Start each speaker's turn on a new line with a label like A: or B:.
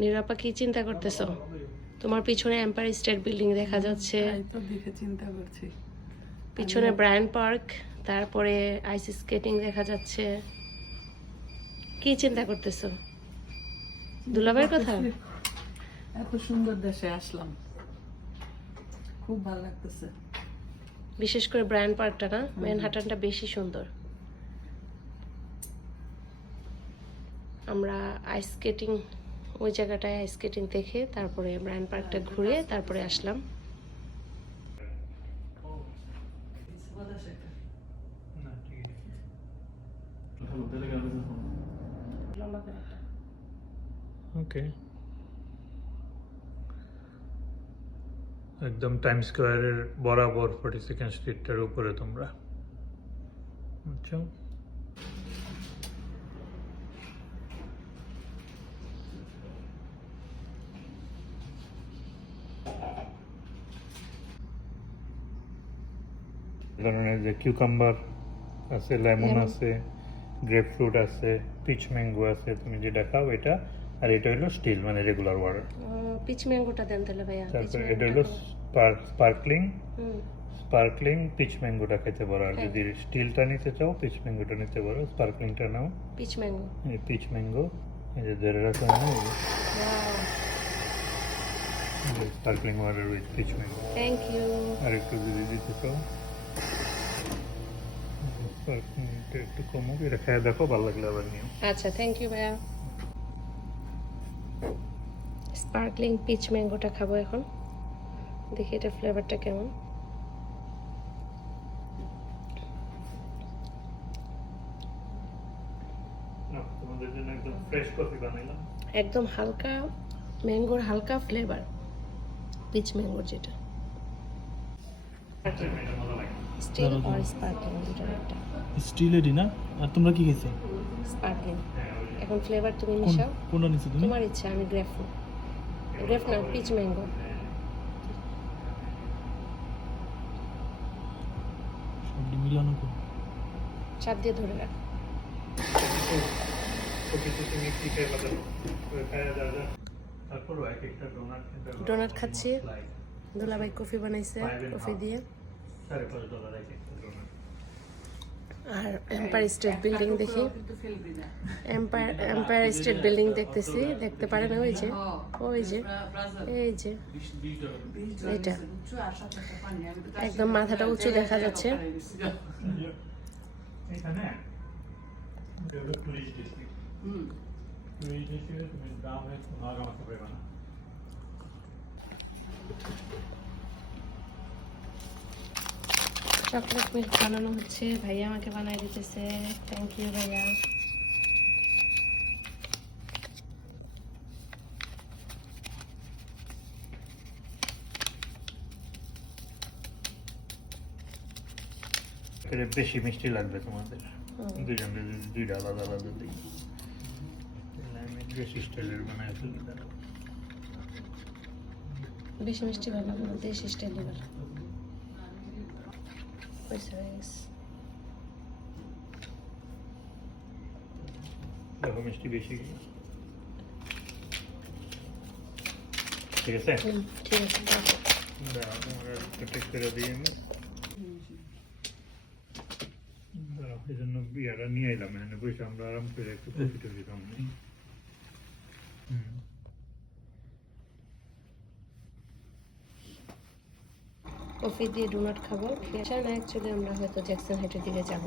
A: নিরাপা কি চিন্তা করতেছো? তোমার পিছনে এম্পায়ার স্টেট বিল্ডিং দেখা যাচ্ছে।
B: চিন্তা করছি।
A: পিছনে ব্রায়ান পার্ক তারপরে আইস স্কেটিং দেখা যাচ্ছে। কি চিন্তা করতেছো? দুলাভাইয়ের কথা?
B: এত সুন্দর দেশে আসলাম। খুব ভালো লাগতেছে।
A: বিশেষ করে ব্রায়ান পার্কটা না? ম্যানহাটানটা বেশি সুন্দর। আমরা আইস স্কেটিং ওই জায়গাটায় স্কেটিং দেখে তারপরে ব্র্যান্ড পার্কটা ঘুরে তারপরে আসলাম।
C: ওকে একদম টাইম স্কোয়ারের বরাবর ফোর্টি সেকেন্ড স্ট্রিটটার উপরে তোমরা। আচ্ছা। ধরনের যে কিউকাম্বার আছে লেমন আছে গ্রেপ ফ্রুট আছে পিচ ম্যাঙ্গো আছে তুমি যেটা খাও এটা আর এটা হলো স্টিল মানে রেগুলার ওয়াটার
A: পিচ ম্যাঙ্গোটা দেন তাহলে ভাইয়া
C: তারপর এটা হলো স্পার্কলিং স্পার্কলিং পিচ ম্যাঙ্গোটা খেতে পারো। আর
A: হ্যাঁ।
C: যদি স্টিলটা নিতে চাও পিচ ম্যাঙ্গোটা নিতে পারো স্পার্কলিংটা নাও।
A: পিচ ম্যাঙ্গো
C: এই পিচ ম্যাঙ্গো এই যে ধরে রাখো না sparkling water with peach mango
A: thank you
C: আর একটু যদি দিতে চাও স্পার্কলিংটা একটু কমুক এটা খেয়ে দেখো ভালো লাগলে আবার নিও
A: আচ্ছা থ্যাংক ইউ ভাইয়া। স্পার্কলিং পিচ ম্যাঙ্গোটা খাব এখন। দেখি এটা ফ্লেভারটা কেমন।
C: একদম
A: একদম হালকা ম্যাঙ্গোর হালকা ফ্লেভার পিচ ম্যাঙ্গোর যেটা। স্টিল আর স্পার্কলিং দুটার একটা।
D: স্টিলেরই না? আর তোমরা কি খেয়েছো
A: স্পার্কলিং এখন ফ্লেভার তুমি মিশাও।
D: কোনটা নিছো তুমি?
A: তোমার ইচ্ছা আমি না পিচ ম্যাঙ্গো
D: সবটি মিলানো করো
A: চাপ দিয়ে ধরে রাখ।
C: ডোনাট
A: খাচ্ছি। দুলাভাই কফি বানাইছে কফি দিয়ে। আর এম্পায়ার স্টেট বিল্ডিং দেখি। এম্পায়ার এম্পায়ার স্টেট বিল্ডিং দেখতেছি দেখতে পারেন ওই যে। ওই যে। এই যে। এটা একদম মাথাটা উঁচু দেখা যাচ্ছে।
C: এখানে
A: চকলেট মিল্ক বানানো হচ্ছে। ভাইয়া আমাকে বানাই দিতেছে। থ্যাংক ইউ ভাইয়া।
C: বেশি মিষ্টি লাগবে তোমাদের। দুজন দুইটা আলাদা আলাদা দিই। আমি স্টাইলের বানাই ফেলি
A: বেশি মিষ্টি ভালো দেশি স্টাইল হয়েছে, হয়ে গেছে।
C: দেখো মিষ্টি বেশি ঠিক আছে
A: ঠিক আছে দাও।
C: দাঁড়াও, তোমার একটা করে দিই আমি দাঁড়াও, এই জন্য বিয়াটা নিয়ে এলাম এখানে বসে আমরা আরাম করে একটু কফি টফি খাম হুম
A: কফি দিয়ে ডোনাট খাব। খেয়ে না অ্যাকচুয়ালি আমরা হয়তো জ্যাকসন হাইটের দিকে যাব।